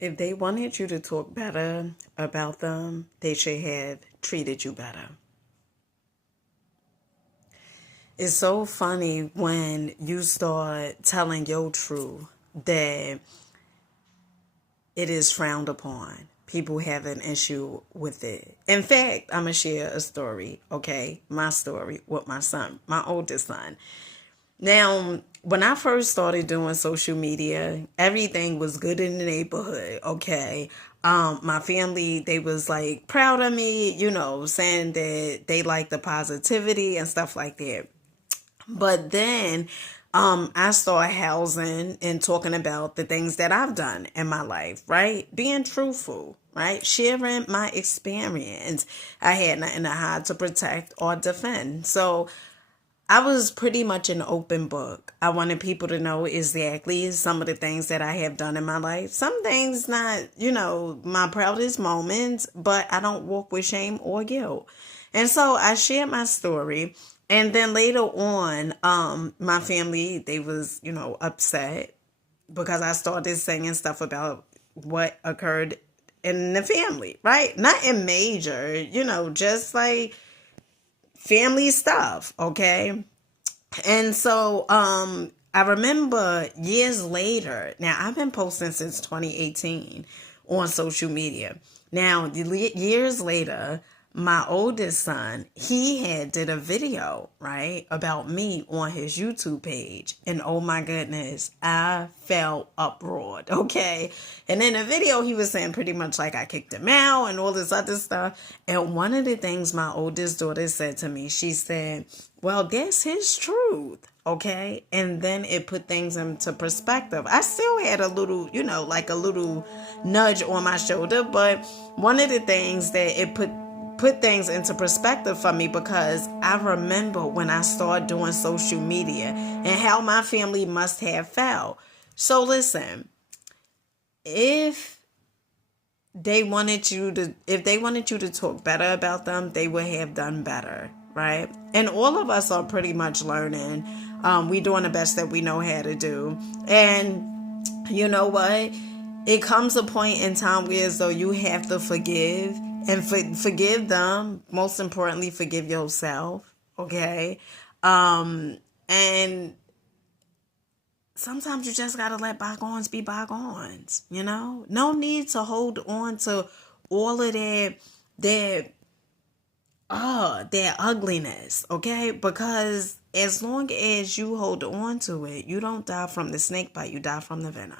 If they wanted you to talk better about them, they should have treated you better. It's so funny when you start telling your truth that it is frowned upon. People have an issue with it. In fact, I'm going to share a story, okay? My story with my son, my oldest son. Now, when I first started doing social media, everything was good in the neighborhood, okay? My family, they was like proud of me, saying that they like the positivity and stuff like that. But then I started housing and talking about the things that I've done in my life, right? Being truthful, right? Sharing my experience. I had nothing to hide, to protect, or defend. So I was pretty much an open book. I wanted people to know exactly some of the things that I have done in my life. Some things not, my proudest moments, but I don't walk with shame or guilt. And so I shared my story. And then later on, my family, they was, upset because I started saying stuff about what occurred in the family, right? Not in major, just like family stuff, okay? And so I remember years later, now I've been posting since 2018 on social media. Now, years later, my oldest son, he had did a video, right, about me on his YouTube page. And oh my goodness, I felt uproared, okay? And in the video, he was saying pretty much like I kicked him out and all this other stuff. And one of the things my oldest daughter said to me, she said, well, that's his truth, okay? And then it put things into perspective. I still had a little, like a little nudge on my shoulder, but one of the things that it put things into perspective for me, because I remember when I started doing social media and how my family must have felt. So listen, if they wanted you to talk better about them, they would have done better, right? And all of us are pretty much learning. We doing the best that we know how to do. And you know what? It comes a point in time where as though you have to forgive and forgive them. Most importantly, forgive yourself. Okay. And sometimes you just gotta let bygones be bygones. No need to hold on to all of their ugliness. Okay, because as long as you hold on to it, you don't die from the snake bite. You die from the venom.